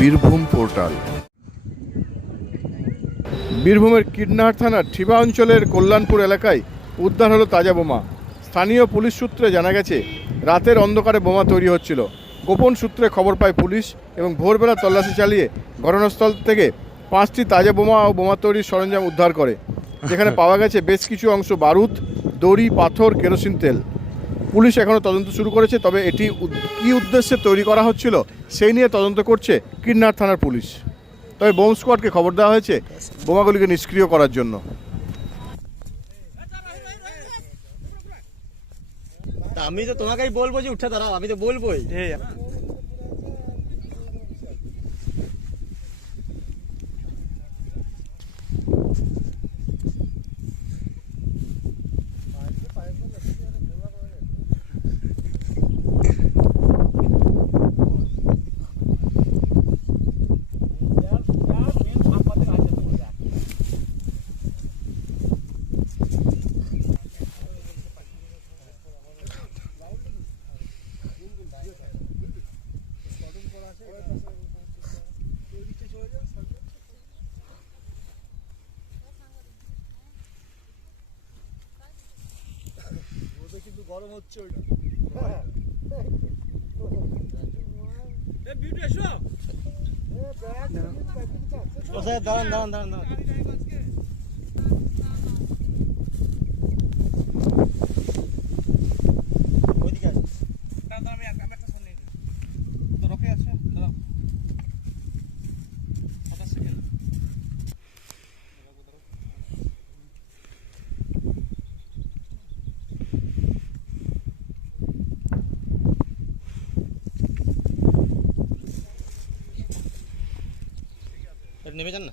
Birbhum portal. বীরভূমের কিডনার থানার ঠিবা অঞ্চলের কল্যাণপুর এলাকায় উদ্ধার হলো তাজা বোমা। স্থানীয় পুলিশ সূত্রে জানা গেছে, রাতের অন্ধকারে বোমা তৈরি হচ্ছিল। গোপন সূত্রে খবর পায় পুলিশ এবং ভোরবেলা তল্লাশি চালিয়ে ঘটনাস্থল থেকে পাঁচটি তাজা বোমা ও বোমা তৈরির সরঞ্জাম উদ্ধার করে। যেখানে পাওয়া গেছে বেশ কিছু অংশ বারুদ, দড়ি, পাথর, কেরোসিন তেল। পুলিশ এখনও তদন্ত শুরু করেছে তবে এটি উদ- কী উদ্দেশ্যে তৈরি করা হচ্ছিল সেই নিয়ে তদন্ত করছে কিন্নার থানার পুলিশ। তবে বোম স্কোয়াডকে খবর দেওয়া হয়েছে বোমাগুলিকে নিষ্ক্রিয় করার জন্য। তা আমি তো তোমাকেই বলব যে উঠে দাঁড়াও আমি তো বলবোই। গরম হচ্ছে ওইটা। কোথায়? দাঁড়ান দাঁড়ান দাঁড়ান দাঁড়ান। নেমে যান না?